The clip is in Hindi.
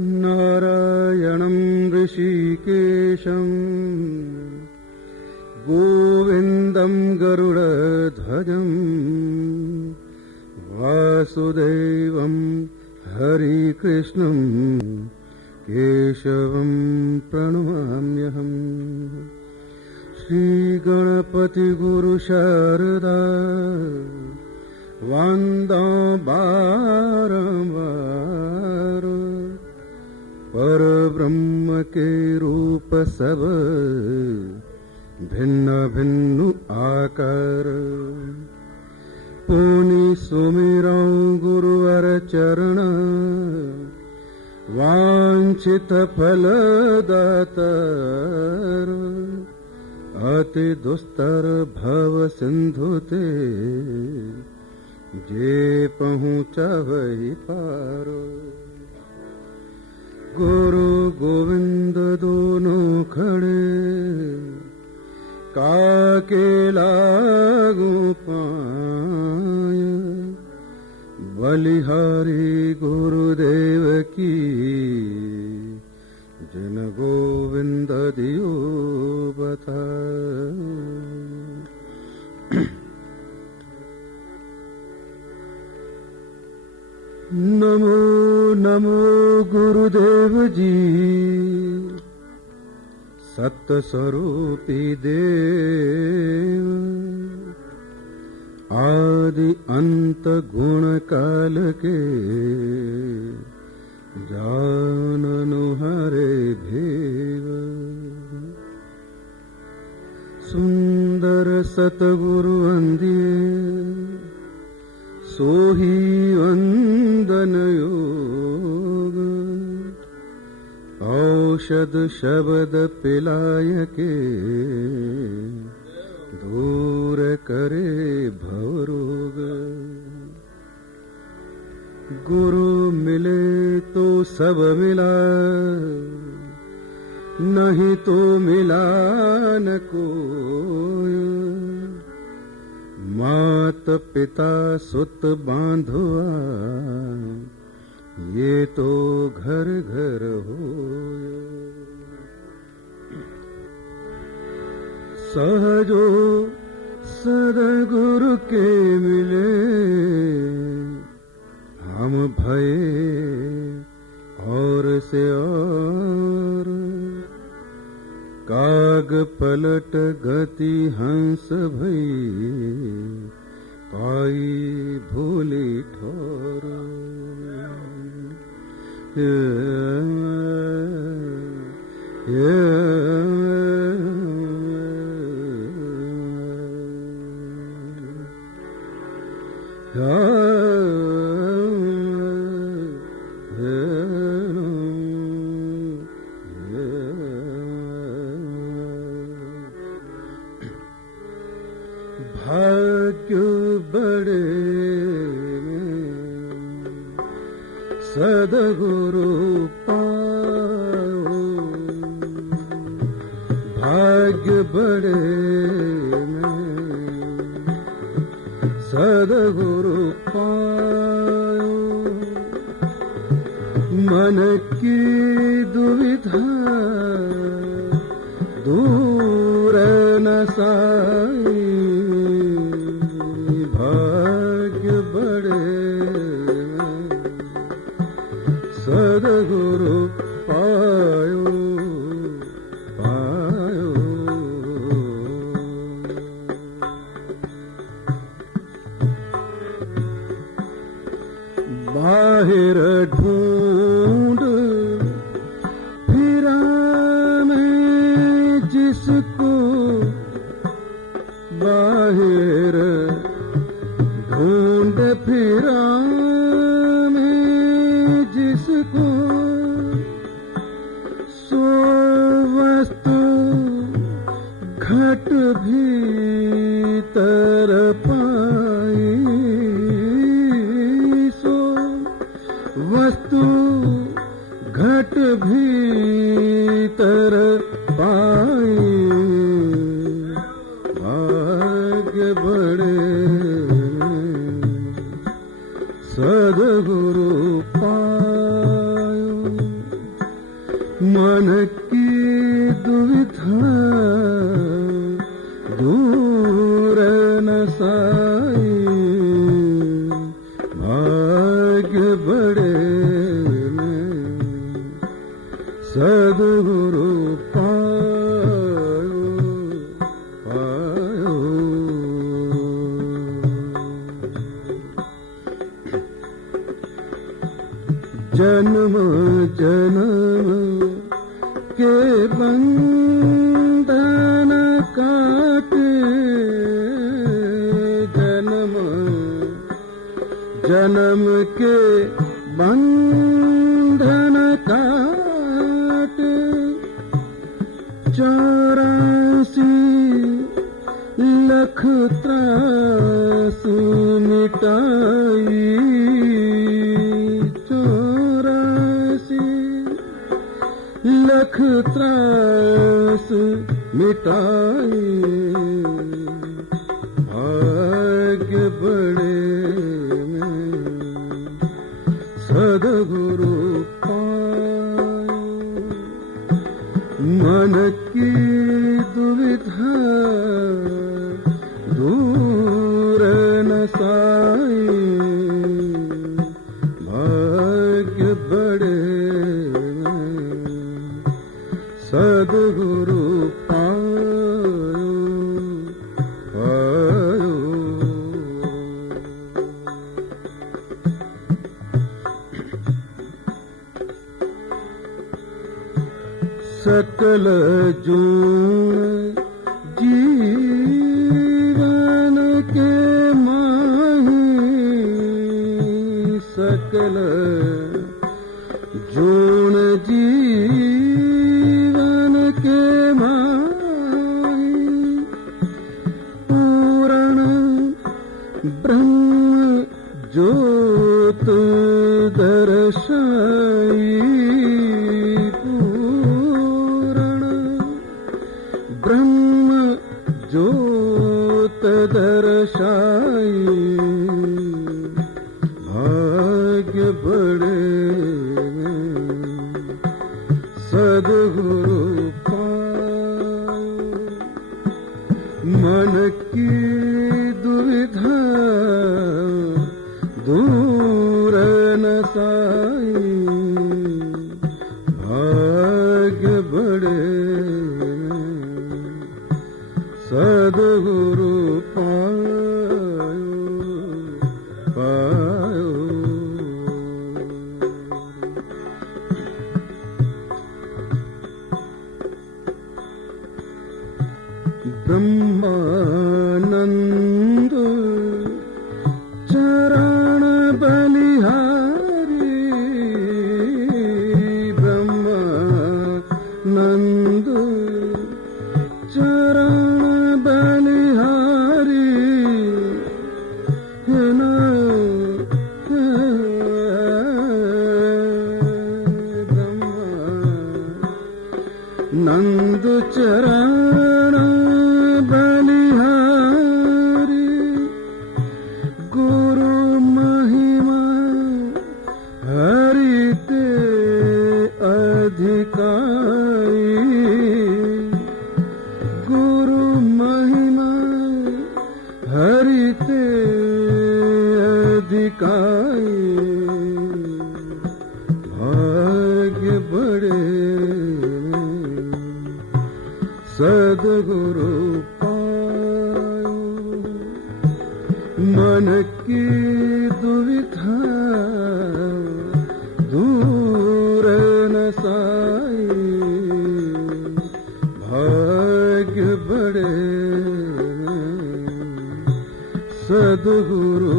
नारायणं ऋषिकेशं गोविन्दं गरुडध्वजं वासुदेवं हरिकृष्णं केशवं प्रणमाम्यहम्। श्रीगणपति गुरु शारदा वन्दो बारंबार, पर ब्रह्म के रूप सब भिन्न भिन्न आकार। पुनि सुमिरौ गुरुवर चरण, वांछित फल दातार। अति दुस्तर भव सिंधु ते, जे पहुँचा वही पार। गुरु गोविंद दोनों खड़े, काके लागू पाय। बलिहारी गुरुदेव की, जिन गोविंद दियो बताए। नमो नमो गुरुदेव जी, सत्य स्वरूपी देव। आदि अंत गुण काल के, जाननु हरे भेव। सुंदर सतगुरु वंदिए, सोही वंदन योग। औषध शब्द पिलाय के, दूर करे भवरोग। गुरु मिले तो सब मिला, नहीं तो मिला न कोई। मात पिता सुत बांधुआ, ये तो घर घर होय। सहजो सद्गुरु के मिले, हम भये और से और। काग पलट गति हंस भई, पाई भूली ठोर। भाग्य बड़े सद्गुरु पायो। भाग्य बड़े सद्गुरु पायो। मन की दुविधा दूर न साई। भाग्य बड़े सद्गुरु पायो पायो। बाहिर ढूंढ फिरा मैं जिसको, बाहिर ढूंढ फिरा मैं जिसको। सो वस्तु घट भीतर पाई। सो वस्तु घट भीतर पाई। भाग्य बड़े सद्गुरु पायो। मन की दुविधा दूर न साई, भाग्य बड़े में सद्गुरु पायो पायो। जन्म जन्म के बंधन काटे, जन्म जन्म के बंधन काटे, 84 लख त्रास मिटाई, 84 लख त्रास मिटाई, भाग्य बड़े में सद्गुरु पायो। मन की दुविधा दूर न साई, भाग्य बड़े में सद्गुरु पायो पायो। सकल जून जीवन के माही, सकल जून जीवन के माही, पूर्ण ब्रह्म ज्योत दर्शाई, ब्रह्म ज्योत दर्शाई, भाग्य बड़े में सद्गुरु पायो। मन की दुविधा दूर न साई, भाग्य बड़े सद्गुरु पायो पायो। ब्रह्मानंद चरण बलिहारी, ब्रह्मानंद चरण बलिहारी, ब्रह्मानंद चरण बलिहारी, गुरु महिमा हरि ते अधिकाई, गुरु महिमा हरि ते अधिकाई, भाग्य बड़े सद्गुरु पायो। मन की दुविधा दूर न साई, भाग्य बड़े सद्गुरु